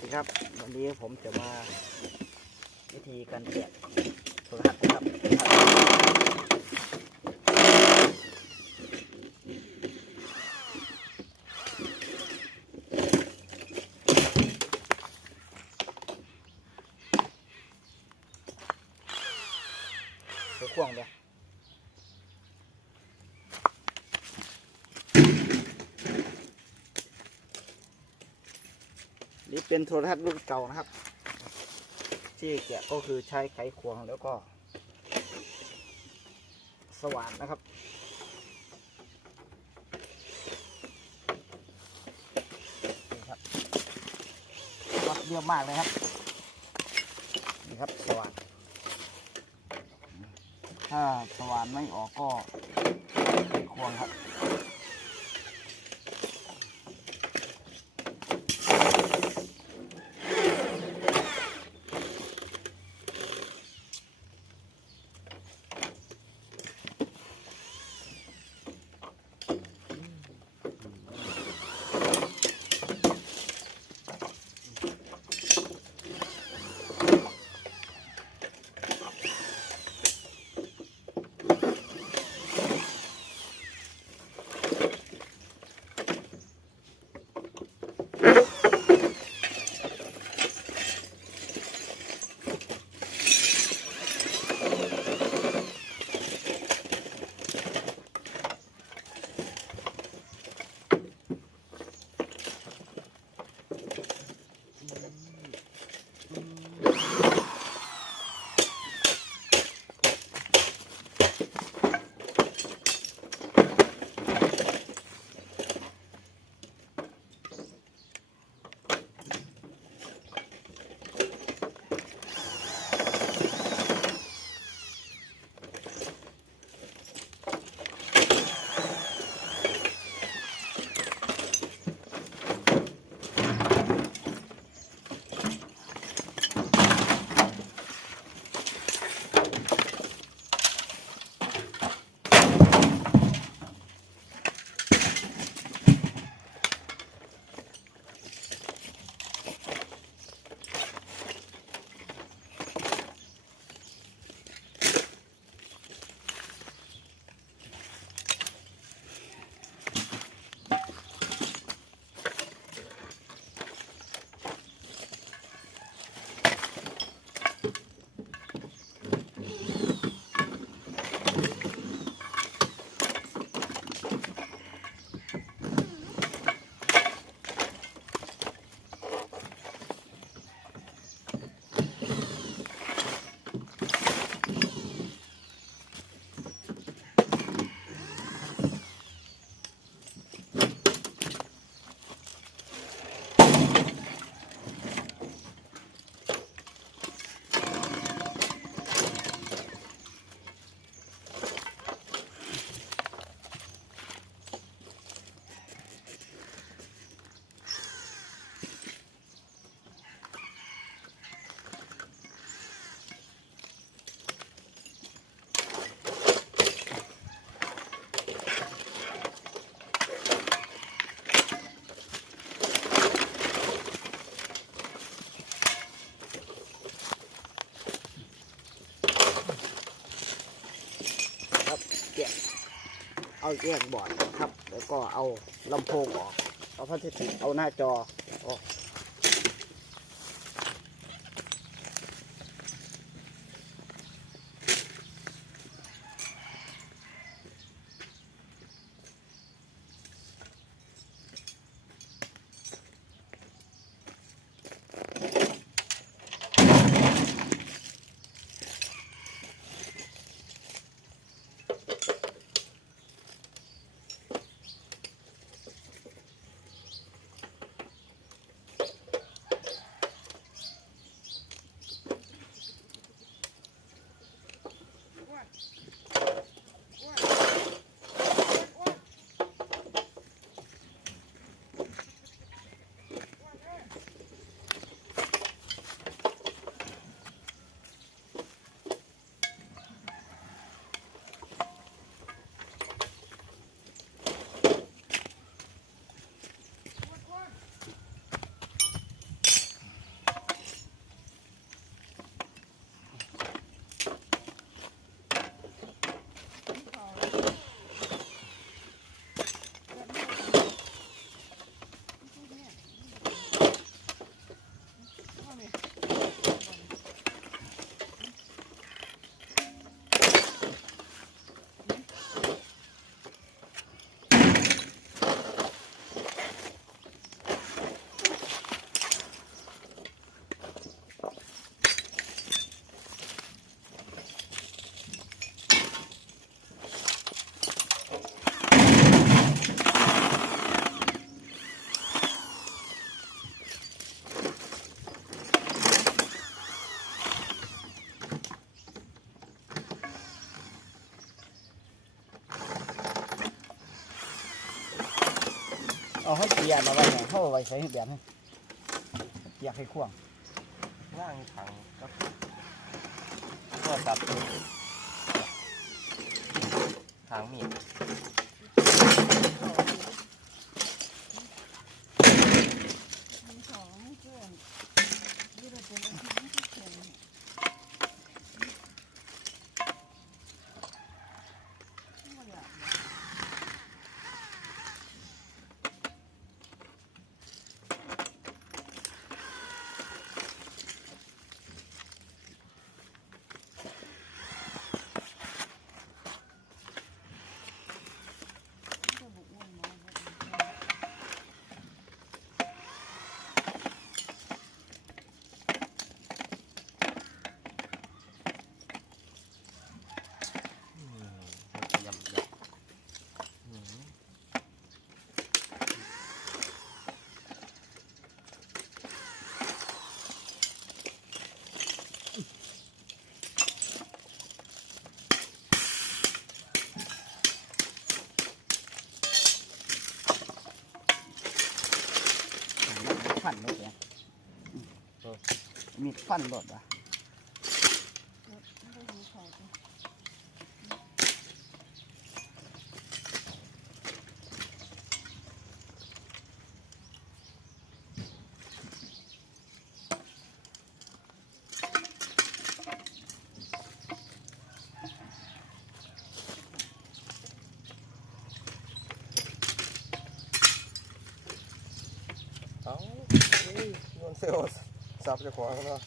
ดีครับ วันนี้ผมจะมาวิธีการแกะโทรทัศน์นะครับไปข่วงไป นี่เป็นโทรทัศน์รุ่นเก่านะครับ ที่แกะก็คือใช้ไขควงแล้วก็ สว่านนะครับ นี่ครับวัดเยอะมากเลยครับ นี่ครับสว่าน ถ้าสว่านไม่ออกก็ไขควงครับครับ เอาแยกบอร์ดครับ แล้วก็เอาลำโพงออก เอาพลาสติกเอาหน้าจอออก เอาให้เกียร์มาไว้เนี่ยเขาเอาไว้ใส่ให้แบบนี้เกียร์ให้ควงว่างถังก็ก็ตับถังมีด ฟันเลยเสียมีดฟันรถว่ะ นี่โยนเซลล์สับเจะขวางเนาะ